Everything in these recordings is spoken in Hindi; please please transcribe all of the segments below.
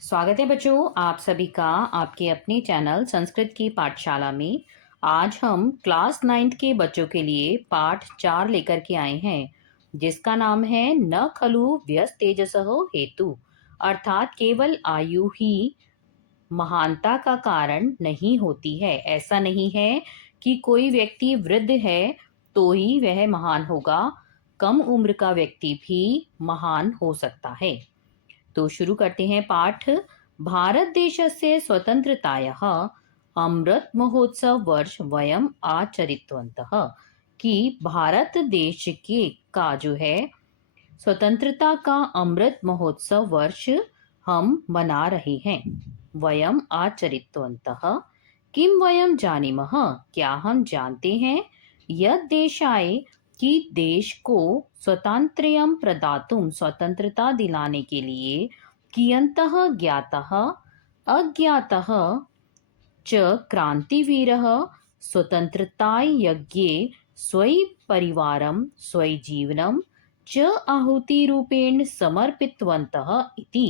स्वागत है बच्चों आप सभी का आपके अपने चैनल संस्कृत की पाठशाला में। आज हम क्लास 9th के बच्चों के लिए पाठ 4 लेकर के आए हैं, जिसका नाम है न खलु व्यस्त तेजसः हेतु। अर्थात केवल आयु ही महानता का कारण नहीं होती है। ऐसा नहीं है कि कोई व्यक्ति वृद्ध है तो ही वह महान होगा, कम उम्र का व्यक्ति भी महान हो सकता है। तो शुरू करते हैं पाठ। भारत देशस्य स्वतंत्रतायाः अमृत महोत्सव वर्ष वयम आचरितवन्तः। कि भारत देश के का जो है स्वतंत्रता का अमृत महोत्सव वर्ष हम मना रहे हैं। वयम आचरितवन्तः किम वयम जानीमः, क्या हम जानते हैं, यद देशाय कि देश को स्वातंत्र्यम प्रदातुम स्वतंत्रता दिलाने के लिए कियन्तः ज्ञातः अज्ञातः च क्रांतिवीरः स्वतंत्रताय यज्ञे स्वै परिवारं स्वै जीवनं च आहुतिरूपेण समर्पितवन्तः इति।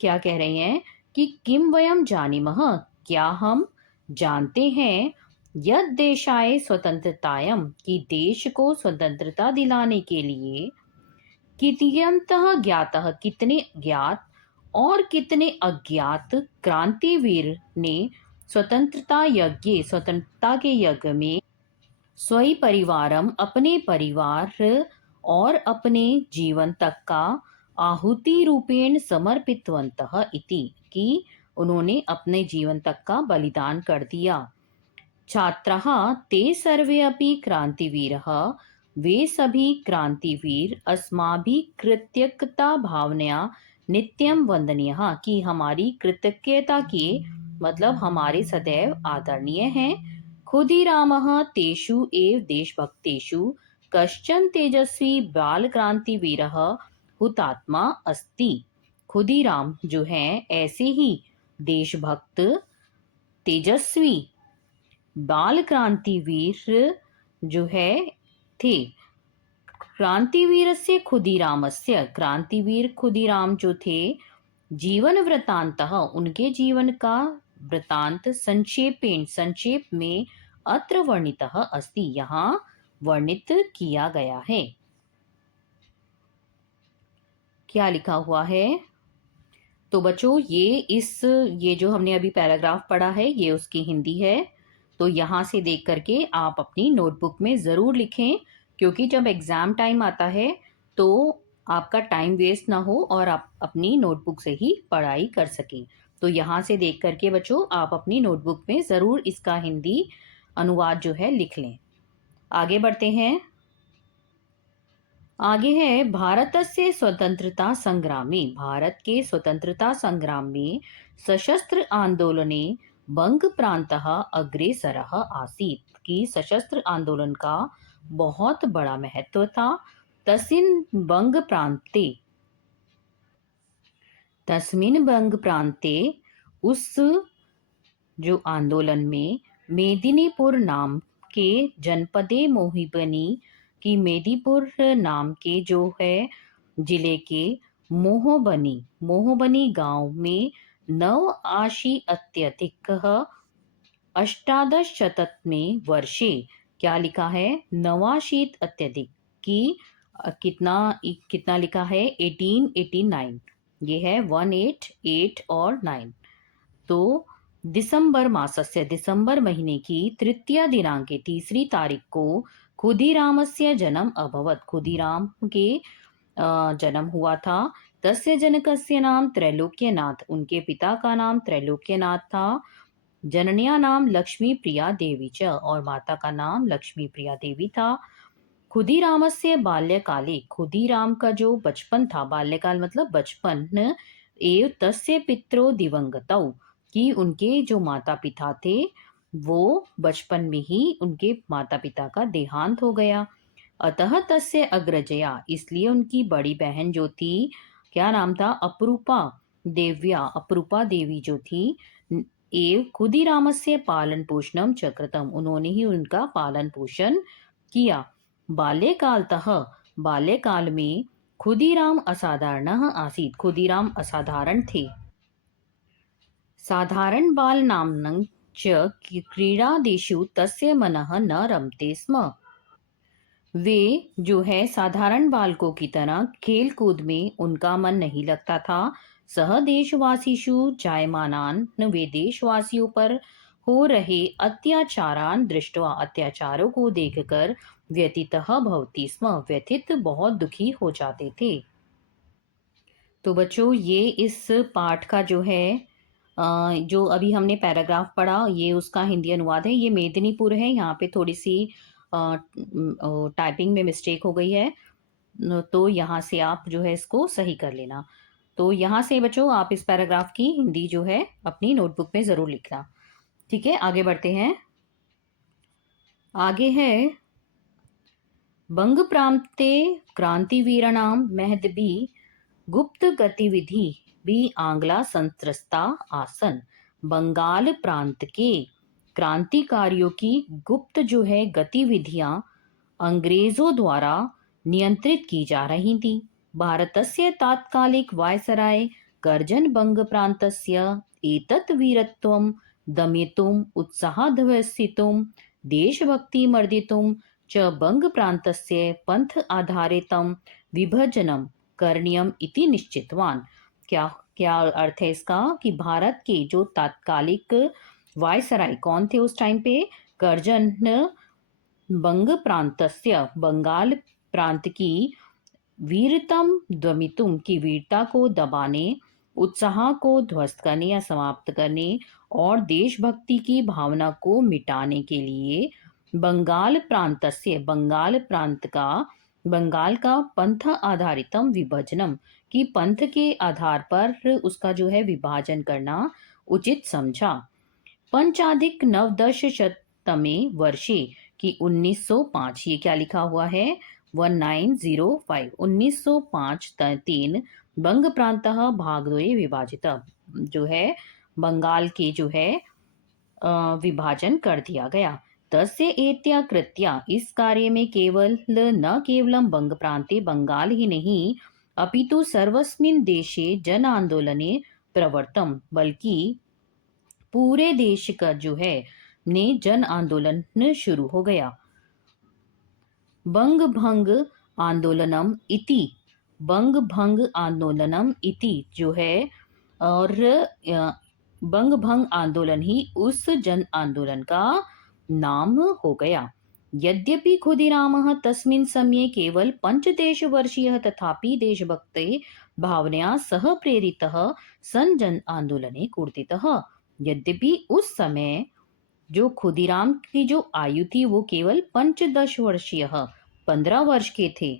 क्या कह रहे हैं कि किम वयम जानीमः, क्या हम जानते हैं, यद देशाय स्वतंत्रतायम कि देश को स्वतंत्रता दिलाने के लिए कियन्तः ज्ञातः कितने ज्ञात और कितने अज्ञात क्रांतिवीर ने स्वतंत्रता यज्ञ स्वतंत्रता के यज्ञ में स्वयं परिवारम अपने परिवार और अपने जीवन तक का आहुति रूपेण समर्पितवन्तः इति, कि उन्होंने अपने जीवन तक का बलिदान कर दिया। छात्राः ते सर्वे अपि क्रांतिवीरः, वे सभी क्रांतिवीर अस्माभिः कृतज्ञता भावनया नित्यम वंदनीयः, कि हमारी कृतज्ञता के मतलब हमारे सदैव आदरणीय हैं। खुदीरामः तेषु एव देशभक्तेषु कश्चन तेजस्वी बाल क्रांतिवीरः हुतात्मा अस्ति। खुदीराम जो हैं ऐसे ही देशभक्त तेजस्वी बाल क्रांतिवीर जो है थे। क्रांतिवीरस्य खुदीरामस्य, क्रांतिवीर खुदीराम जो थे, जीवन वृत्तांतः उनके जीवन का वृत्तांत संक्षेपेण संक्षेप में अत्र वर्णितः अस्ति, यहाँ वर्णित किया गया है। क्या लिखा हुआ है? तो बच्चों ये जो हमने अभी पैराग्राफ पढ़ा है ये उसकी हिंदी है। तो यहाँ से देख करके आप अपनी नोटबुक में ज़रूर लिखें, क्योंकि जब एग्ज़ाम टाइम आता है तो आपका टाइम वेस्ट ना हो और आप अपनी नोटबुक से ही पढ़ाई कर सकें। तो यहाँ से देख करके बच्चों आप अपनी नोटबुक में ज़रूर इसका हिंदी अनुवाद जो है लिख लें। आगे बढ़ते हैं। आगे है भारतस्य स्वतंत्रता संग्रामे, भारत के स्वतंत्रता संग्राम में सशस्त्र आंदोलने बंग प्रांतः अग्रेसरः आसीत्, की सशस्त्र आंदोलन का बहुत बड़ा महत्व था। तस्मिन् बंग प्रांते उस जो आंदोलन में मेदिनीपुर नाम के जनपदे मोहिबनी की मेदीपुर नाम के जो है जिले के मोहबनी गांव में नव आशी अत्यधिक अष्टादश शततमे वर्षे, क्या लिखा है, नवाशीत अत्यधिक की कितना कितना लिखा है 1889, ये है 188 और 9। तो दिसंबर मासस्य दिसंबर महीने की तृतीय दिनांके तीसरी तारीख को खुदीरामस्य जन्म अभवत, खुदीराम के जन्म हुआ था। तस्य जनकस्य नाम त्रैलोक्यनाथ, उनके पिता का नाम त्रैलोक्यनाथ था। जनन्या नाम लक्ष्मी प्रिया देवी च, और माता का नाम लक्ष्मी प्रिया देवी था। खुदीरामस्य बाल्यकाले, खुदीराम का जो बचपन था, बाल्यकाल मतलब बचपन, एव तस्य पित्रो दिवंगतौ, कि उनके जो माता पिता थे वो बचपन में ही उनके माता पिता का देहांत हो गया। अतः तस्य अग्रजया, इसलिए उनकी बड़ी बहन जो थी, क्या नाम था, अपरूपा अपरूपा देवी जो थी, एव खुदीरामस्य पालन पोषणम चक्रतम, उन्होंने ही उनका पालन पोषण किया। बाल्यकाल में खुदीराम असाधारण आसीत, खुदीराम असाधारण थे। साधारण बाल नाम्नं च क्रीडादिषु तस्य मनः न रमते स्म। वे जो है साधारण बालकों की तरह खेल कूद में उनका मन नहीं लगता था। सह देशवासीषु जायमानान वे देशवासियों पर हो रहे अत्याचारान दृष्टवा अत्याचारों को देखकर व्यथितः भवति स्म, व्यथित बहुत दुखी हो जाते थे। तो बच्चों ये इस पाठ का जो है जो अभी हमने पैराग्राफ पढ़ा ये उसका हिंदी अनुवाद है। ये मेदिनीपुर है, यहाँ पे थोड़ी सी टाइपिंग में मिस्टेक हो गई है, तो यहाँ से आप जो है इसको सही कर लेना। तो यहाँ से बच्चों आप इस पैराग्राफ की हिंदी जो है अपनी नोटबुक में ज़रूर लिखना। ठीक है, आगे बढ़ते हैं। आगे है बंग प्रांते क्रांतिवीराणां महद्भी गुप्त गतिविधि भी आंग्ला संत्रस्ता आसन। बंगाल प्रांत के क्रांतिकारियों की गुप्त जो है गतिविधियां अंग्रेजों द्वारा नियंत्रित की जा रही थी। भारतस्य तात्कालिक वायसराय कर्जन बंग प्रांतस्य एतत् वीरत्वं दमितुम् उत्साहध्वसितुं देशभक्तिमर्दितुं च बंग प्रांतस्य पंथ आधारितं विभजनं करणीयम इति निश्चितवान। क्या क्या अर्थ है इसका कि भारत के जो तात्कालिक वायसराय कौन थे उस टाइम पे, कर्जन बंग प्रांतस्य बंगाल प्रांत की वीरतम द्वमितुम की वीरता को दबाने, उत्साह को ध्वस्त करने या समाप्त करने और देशभक्ति की भावना को मिटाने के लिए बंगाल प्रांतस्य बंगाल प्रांत का बंगाल का पंथ आधारितम विभजनम की पंथ के आधार पर उसका जो है विभाजन करना उचित समझा। पंचाधिक नवदश शतमे वर्षे की 1905, ये क्या लिखा हुआ है 1905, 1905 3 बंग प्रांत भागद्वये विभाजित, जो है बंगाल के जो है विभाजन कर दिया गया। तस्य एत्या कृत्या, इस कार्य में केवल न केवलं बंग प्रांते बंगाल ही नहीं अपितु सर्वस्मिन् देशे जन आंदोलने प्रवर्तम, बल्कि पूरे देश का जो है ने जन आंदोलन शुरू हो गया। बंग भंग आंदोलनम इति, बंग भंग आंदोलनम इति जो है, और बंग भंग आंदोलन ही उस जन आंदोलन का नाम हो गया। यद्यपि खुदीरामः तस्मिन् समये केवल 15 वर्षीयः तथापि देशभक्ते भावनया सह प्रेरितः सन जन आंदोलने कूर्दितः। यद्यपि उस समय जो खुदीराम की जो आयु थी वो केवल 15 वर्षीय 15 वर्ष के थे,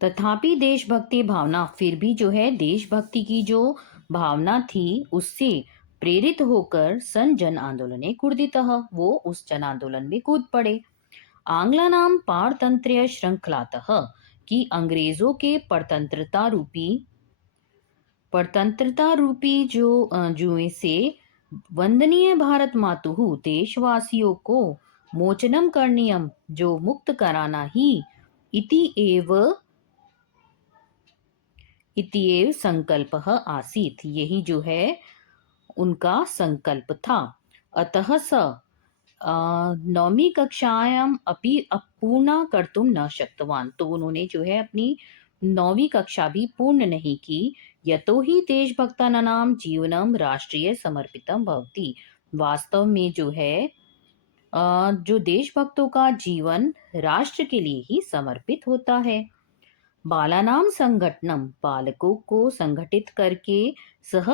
तथापि देशभक्ति भावना, फिर भी जो है देशभक्ति की जो भावना थी उससे प्रेरित होकर सन जन आंदोलने कूर्दितः, वो उस जन आंदोलन में कूद पड़े। आंग्लानां पारतंत्र्य श्रृंखलातः, कि अंग्रेजों के परतंत्रता रूपी जो जुए से वंदनीय भारत मातुः देशवासियों को मोचनम करणीयम, जो मुक्त कराना ही इति एव संकल्पः आसीत्, यही जो है उनका संकल्प था। अतः स नौवीं कक्षायाम अपि अपूर्णा कर्तुम न शक्तवान, तो उन्होंने जो है अपनी 9वीं कक्षा भी पूर्ण नहीं की। यतो ही देशभक्तानां जीवनम राष्ट्रीय समर्पितम भवति, वास्तव में जो है जो देशभक्तों का जीवन राष्ट्र के लिए ही समर्पित होता है। बालानां संगठनम, बालकों को संगठित करके सह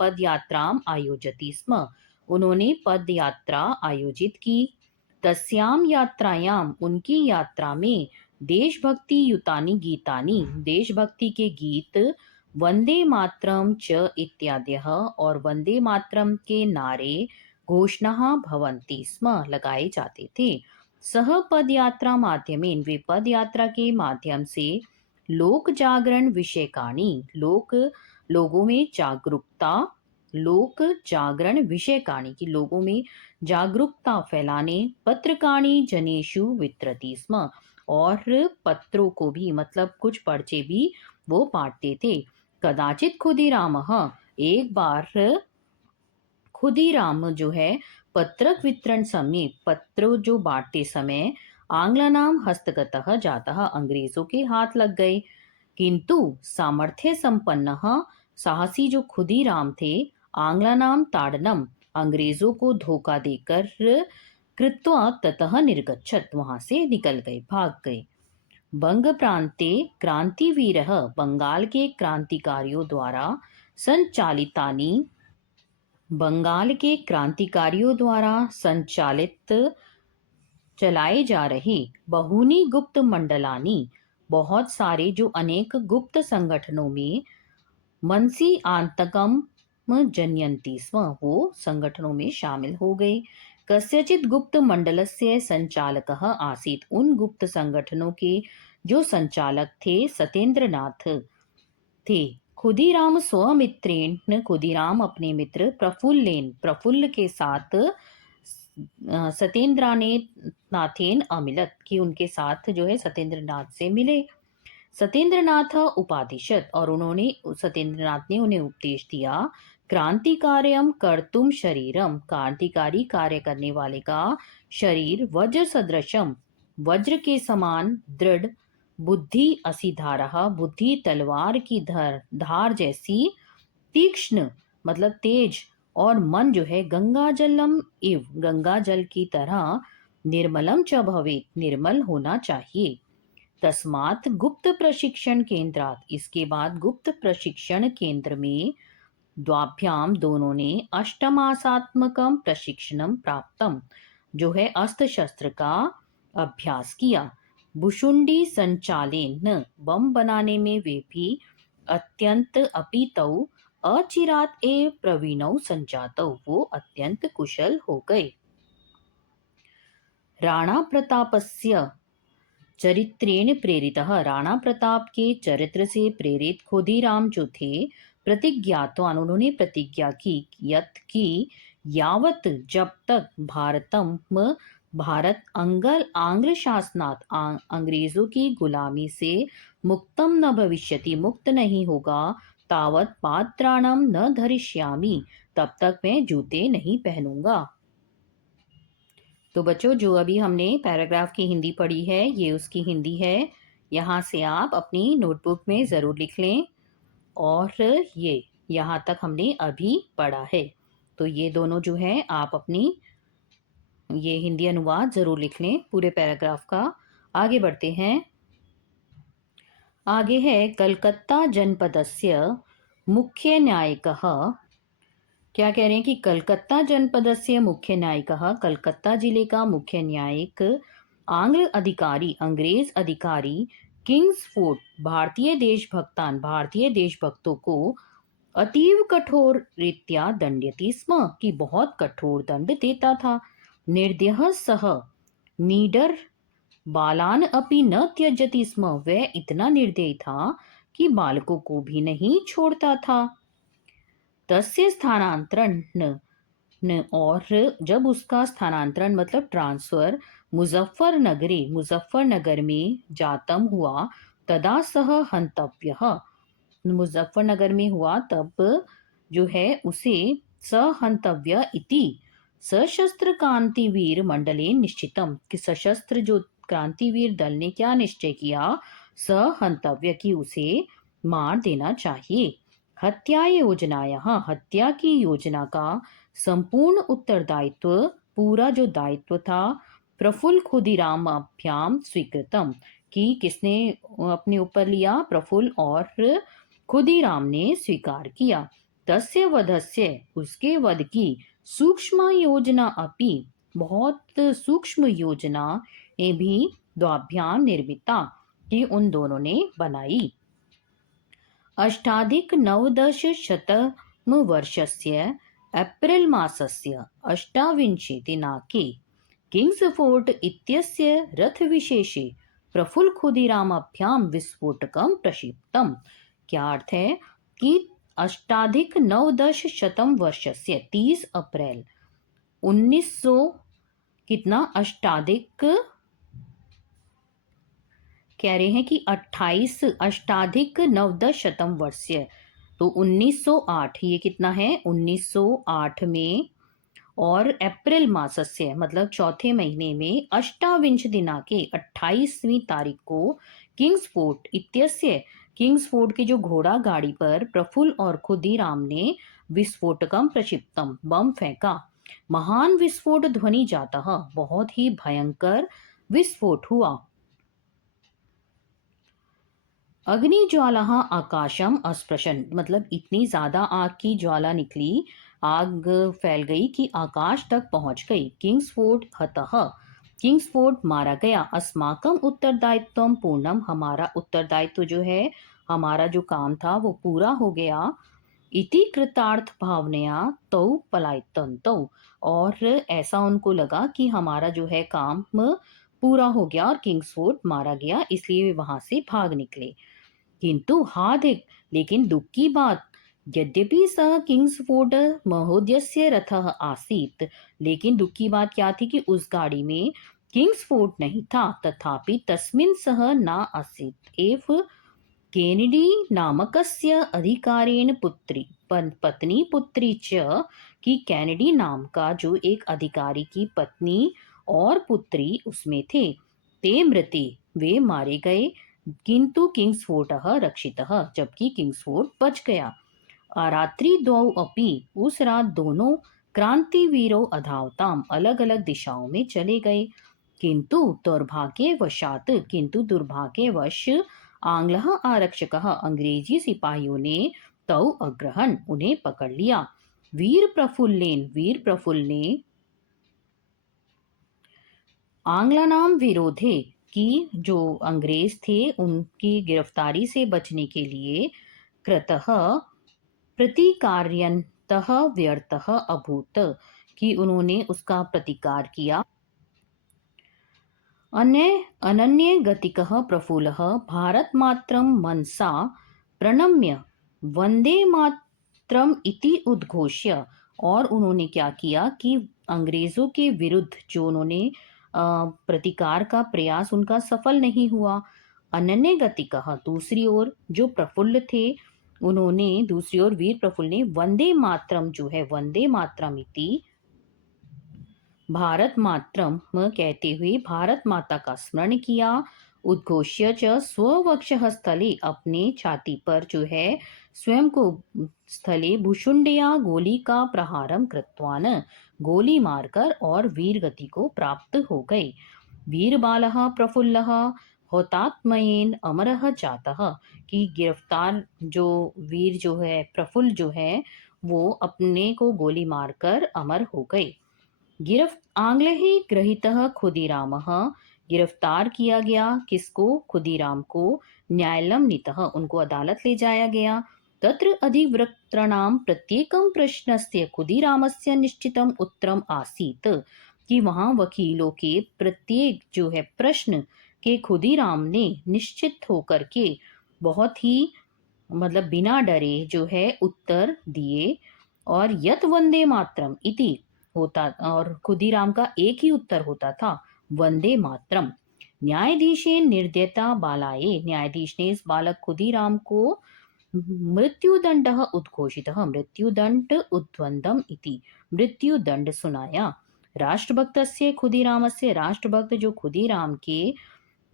पदयात्राम आयोजति स्म, उन्होंने पद यात्रा आयोजित की। तस्याम यात्रायाम, उनकी यात्रा में देशभक्ति युतानि गीतानि, देशभक्ति के गीत, वंदे मातरम च इत्याद्यः, और वंदे मातरम के नारे घोषणा भवन्ति स्म, लगाए जाते थे। सह पद यात्रा माध्यमेन, वे पद यात्रा के माध्यम से लोक जागरण विषयकाणी, लोगों में जागरूकता, लोक जागरण विषयकाणी की लोगों में जागरूकता फैलाने, पत्रकाणी जनेषु वितरति स्म, और पत्रों को भी, मतलब कुछ पर्चे भी वो बांटते थे। कदाचित खुदीरामः, एक बार खुदीराम जो है पत्रक वितरण समय, पत्र जो बांटते समय आंग्लानाम हस्तगतः जातः, अंग्रेजों के हाथ लग गए। किंतु सामर्थ्य संपन्नः, साहसी जो खुदीराम थे, आंग्लानाम ताड़नम, अंग्रेजों को धोखा देकर कृत्वा ततः निर्गच्छत, वहां से निकल गए, भाग गए। बंग प्रांते क्रांतिवीरः, बंगाल के क्रांतिकारियों द्वारा संचालितानि, बंगाल के क्रांतिकारियों द्वारा संचालित चलाए जा रहे बहुनी गुप्त मंडलानी, बहुत सारे जो अनेक गुप्त संगठनों में मनसी आंतकम जनयंती स्म, वो संगठनों में शामिल हो गए। कस्यचित गुप्त मंडलस्य संचालकः आसीत्, उन गुप्त संगठनों के जो संचालक थे सत्येंद्रनाथ थे। खुदीराम स्वमित्रेण, खुदीराम अपने मित्र प्रफुल्लेन, प्रफुल्ल के साथ सत्येंद्रने नाथेन अमिलत, कि उनके साथ जो है सत्येंद्रनाथ से मिले। सत्येंद्रनाथ उपादिशत, और उन्होंने, सत्येंद्रनाथ ने उन्हें उपदेश दिया। क्रांतिकार्यम कर्तुम शरीरम, क्रांतिकारी कार्य करने वाले का शरीर वज्र सदृशम, वज्र के समान दृढ़, बुद्धि असिधारः, बुद्धि तलवार की धार जैसी, तीक्ष्ण मतलब तेज, और मन जो है गंगा जलम इव, गंगा जल की तरह, निर्मलम च भवेत्, निर्मल होना चाहिए। तस्मात् गुप्त प्रशिक्षण केंद्रात, इसके बाद गुप्त प्रशिक्षण केंद्र में द्वाभ्याम, दोनों ने अष्टमासात्मकम प्रशिक्षणम प्राप्तम, जो है अस्त्र शस्त्र का अभ्यास किया। भुशुंडी संचालन, बम बनाने में वे भी अत्यंत अपितौ अचिरात एव प्रवीणौ संजातौ, वो अत्यंत कुशल हो गए। राणा प्रतापस्य चरित्रेण प्रेरितः, राणा प्रताप के चरित्र से प्रेरित खुदीराम जो थे, प्रतिज्ञातवान, उन्होंने प्रतिज्ञा की, यत् की यावत, जब तक भारतम, भारत आंग्ल शासनात्, अंग्रेजों की गुलामी से मुक्तम न भविष्यति, मुक्त नहीं होगा, तावत पात्राणम न धरिष्यामि, तब तक मैं जूते नहीं पहनूंगा। तो बच्चों, जो अभी हमने पैराग्राफ की हिंदी पढ़ी है, ये उसकी हिंदी है। यहाँ से आप अपनी नोटबुक में ज़रूर लिख लें। और ये यहाँ तक हमने अभी पढ़ा है, तो ये दोनों जो है आप अपनी ये हिंदी अनुवाद ज़रूर लिख लें पूरे पैराग्राफ का। आगे बढ़ते हैं। आगे है कलकत्ता जनपदस्य मुख्य न्यायिकः, क्या कह रहे हैं कि कलकत्ता जनपदस्य मुख्य न्यायिकः, कलकत्ता जिले का मुख्य न्यायिक, आंग्ल अधिकारी, अंग्रेज अधिकारी, किंग्सफोर्ड, भारतीय देशभक्तान, भारतीय देशभक्तों को अतीव कठोर रीत्या दंड्यति स्म, कि बहुत कठोर दंड देता था। निर्दयः सह नीडर बालान अपि न त्यजति स्म, वह इतना निर्दयी था कि बालकों को भी नहीं छोड़ता था। तस्य स्थानांतरण न, और जब उसका स्थानांतरण मतलब ट्रांसफर मुजफ्फरनगर में जातम हुआ, तदा सह हंतव्यः, मुजफ्फरनगर में हुआ तब जो है उसे सहंतव्य इति सशस्त्र क्रांतिवीर मंडले निश्चितम, कि सशस्त्र जो क्रांतिवीर दल ने क्या निश्चय किया, सहंतव्य, की उसे मार देना चाहिए। हत्या योजनायाः, हत्या की योजना का संपूर्ण उत्तरदायित्व, पूरा जो दायित्व था, प्रफुल्ल खुदीरामाभ्याम स्वीकृतम, कि किसने अपने ऊपर लिया, प्रफुल्ल और खुदीराम ने स्वीकार किया। तस्य वधस्य, उसके वध की, सूक्ष्म योजना अपि, बहुत सूक्ष्म योजना भी द्वाभ्याम निर्मिता, कि उन दोनों ने बनाई। अष्टाधिक नवदश शतम वर्षस्य एप्रिल मासस्य अष्टाविंशे दिनाङ्के किंग्सफोर्ट इत्यस्य रथविशेषे प्रफुल्ल खुदीरामाभ्याम विस्फोटकम प्रक्षिप्तम। क्या अर्थ है कि अष्टाधिक नवदश शतम वर्षस्य 30 अप्रैल 1900 कितना, अष्टाधिक कह रहे हैं कि 28 अष्टाधिक नवदश शतम वर्ष तो 1908 ये कितना है 1908 में और अप्रैल मासस्य मतलब चौथे महीने में अष्टाविंश दिनांके 28वीं तारीख को किंग्सफोर्ट इत्यस्य किंग्सफोर्ट के जो घोड़ा गाड़ी पर प्रफुल्ल और खुदीराम ने विस्फोटकम प्रक्षिप्तम बम फेंका। महान विस्फोट ध्वनि जाता बहुत ही भयंकर विस्फोट हुआ। अग्निज्वाला आकाशम अस्पृशन मतलब इतनी ज्यादा आग की ज्वाला निकली, आग फैल गई कि आकाश तक पहुंच गई। किंग्सफोर्ट हतः किंग्सफोर्ट मारा गया। अस्माकम उत्तरदायित्व पूर्णम हमारा उत्तरदायित्व जो है हमारा जो काम था वो पूरा हो गया। इति कृतार्थ भावनया तौ पलायतन्तौ और ऐसा उनको लगा कि हमारा जो है काम पूरा हो गया और किंग्सफोर्ट मारा गया, इसलिए वे वहां से भाग निकले। किंतु हार्दिक लेकिन दुख की बात, यद्यपि सह किंग्सफोर्ड महोदयस्य रथः आसीत्, लेकिन दुख की बात क्या थी कि उस गाड़ी में किंग्सफोर्ड नहीं था, तथापि तस्मिन् सह न आसीत् एव केनेडी नामकस्य अधिकारेण पुत्री पत्नी पुत्री च कि कैनेडी नाम का जो एक अधिकारी की पत्नी और पुत्री उसमें थे। ते मृते वे मारे गए। किंतु किंग्सफोर्टः रक्षितः जबकि किंग्सफोर्ट बच गया। रात्रि द्वौ अपि उस रात दोनों क्रांतिवीरों अधावताम अलग अलग दिशाओं में चले गए। किंतु दुर्भाग्यवश आंग्ल आरक्षक अंग्रेजी सिपाहियों ने तौ अग्रहण उन्हें पकड़ लिया। वीर प्रफुल्ल ने आंग्लानाम विरोधे कि जो अंग्रेज थे उनकी गिरफ्तारी से बचने के लिए कृतः प्रतिकार्यन्तः व्यर्थः अभूत कि उन्होंने उसका प्रतिकार किया। अनन्य गतिकः प्रफुल्लः भारतमात्रं मनसा प्रणम्य वंदे मातरम इति उद्घोष्य और उन्होंने क्या किया कि अंग्रेजों के विरुद्ध जो उन्होंने प्रतिकार का प्रयास उनका सफल नहीं हुआ। अनन्य गतिकः दूसरी ओर जो प्रफुल्ल थे उन्होंने दूसरी ओर वीर प्रफुल्ल ने वंदे मातरम जो है वंदे मातरम इति भारत मातरम कहते हुए भारत माता का स्मरण किया। उद्घोष्य च स्ववक्षः स्थले अपने छाती पर जो है स्वयं को स्थले भूषुंडया गोली का प्रहारम कृत्वान गोली मारकर और वीर गति को प्राप्त हो गए। वीर बालः प्रफुल्लः होतात्मयेन अमरः जातः कि गिरफ्तार जो वीर जो है प्रफुल्ल जो है वो अपने को गोली मारकर अमर हो गए। आंग्ल ही गृहीतः खुदीरामः गिरफ्तार किया गया किसको खुदीराम को। न्यायालयम नीतः उनको अदालत ले जाया गया। तत्र अधिवक्तॄणां प्रत्येकं प्रश्नस्य खुदीरामस्य निश्चितम उत्तरम आसीत् कि वहां वकीलों के प्रत्येक जो है प्रश्न के खुदीराम ने निश्चित होकर के बहुत ही मतलब बिना डरे जो है उत्तर दिए। और यत वंदे मातरम इति होता और खुदीराम का एक ही उत्तर होता था वंदे मातरम। न्यायाधीशे निर्दयता बालाये न्यायाधीश ने इस बालक खुदीराम को मृत्युदंड उद्घोषित मृत्युदंड उद्वंदम इति मृत्युदंड सुनाया। राष्ट्रभक्तस्य खुदीरामस्य राष्ट्रभक्त जो खुदीराम के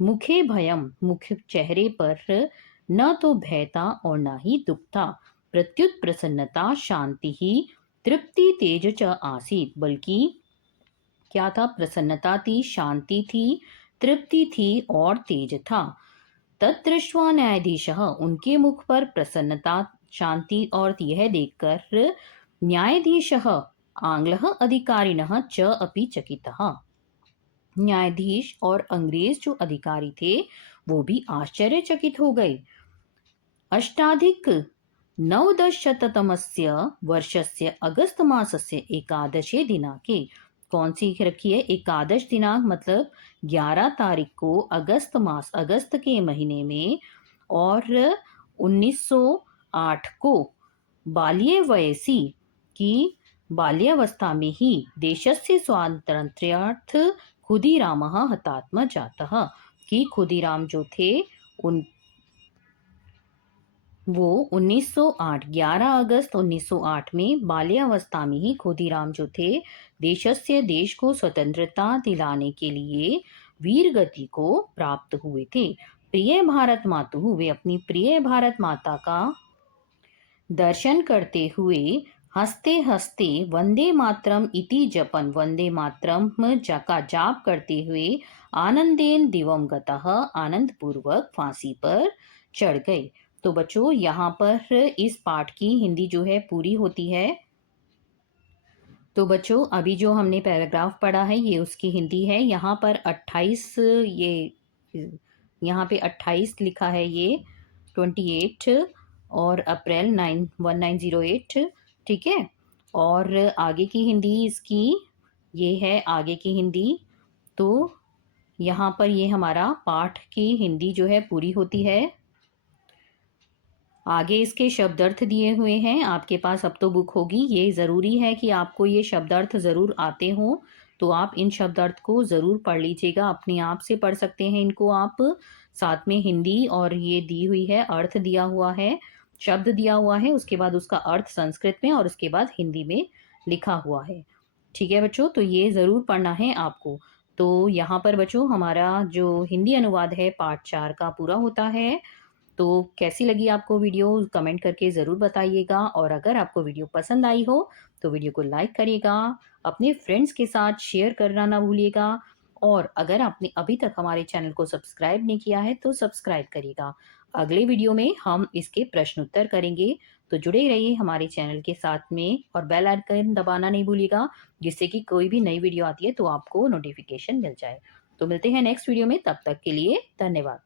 मुखे भयम मुख चेहरे पर न तो भय था और न ही दुख था, प्रत्युत प्रसन्नता शांति ही तृप्ति तेज च आसीत बल्कि क्या था प्रसन्नता थी शांति थी तृप्ति थी और तेज था। तदृष्ट्वा न्यायाधीश उनके मुख पर प्रसन्नता शांति और यह देखकर न्यायाधीश आंग्ल अधिकारिणः च अपि चकितः न्यायाधीश और अंग्रेज जो अधिकारी थे वो भी आश्चर्यचकित हो गए। अष्टाधिक नवदशशततमस्य वर्षस्य अगस्त मासस्य एकादशे दिनांके कौन सी रखी है एकादश दिनांक मतलब 11 तारीख को अगस्त के महीने में और 1908 को बाल्ये वयसी की बाल्यावस्था में ही देशस्य स्वातंत्र्यार्थ खुदीरामः हतात्मा जातः कि खुदीराम जो थे उन वो 1908 11 अगस्त 1908 में बाल्यावस्था में ही खुदीराम जो थे देशस्य देश को स्वतंत्रता दिलाने के लिए वीर गति को प्राप्त हुए थे। प्रिय भारत मातु, वे अपनी प्रिय भारत माता का दर्शन करते हुए हंसते हंसते वंदे मातरम इति जपन, वंदे मातरम का जाप करते हुए आनंदेन दिवम गतः, आनंद पूर्वक फांसी पर चढ़ गए। तो बच्चों यहाँ पर इस पाठ की हिंदी जो है पूरी होती है। तो बच्चों अभी जो हमने पैराग्राफ पढ़ा है ये उसकी हिंदी है। यहाँ पर 28 ये यहाँ पे 28 लिखा है, ये 28 और अप्रैल 1908, ठीक है। और आगे की हिंदी इसकी ये है, आगे की हिंदी। तो यहाँ पर ये हमारा पाठ की हिंदी जो है पूरी होती है। आगे इसके शब्दार्थ दिए हुए हैं आपके पास, अब तो बुक होगी। ये ज़रूरी है कि आपको ये शब्दार्थ ज़रूर आते हों, तो आप इन शब्दार्थ को ज़रूर पढ़ लीजिएगा, अपने आप से पढ़ सकते हैं इनको आप। साथ में हिंदी और ये दी हुई है, अर्थ दिया हुआ है, शब्द दिया हुआ है, उसके बाद उसका अर्थ संस्कृत में और उसके बाद हिंदी में लिखा हुआ है। ठीक है बच्चों, तो ये ज़रूर पढ़ना है आपको। तो यहाँ पर बच्चों हमारा जो हिंदी अनुवाद है पाठ 4 का पूरा होता है। तो कैसी लगी आपको वीडियो कमेंट करके ज़रूर बताइएगा, और अगर आपको वीडियो पसंद आई हो तो वीडियो को लाइक करिएगा, अपने फ्रेंड्स के साथ शेयर करना ना भूलिएगा, और अगर आपने अभी तक हमारे चैनल को सब्सक्राइब नहीं किया है तो सब्सक्राइब करिएगा। अगले वीडियो में हम इसके प्रश्न उत्तर करेंगे, तो जुड़े रहिए हमारे चैनल के साथ में और बेल आइकन दबाना नहीं भूलिएगा, जिससे कि कोई भी नई वीडियो आती है तो आपको नोटिफिकेशन मिल जाए। तो मिलते हैं नेक्स्ट वीडियो में, तब तक के लिए धन्यवाद।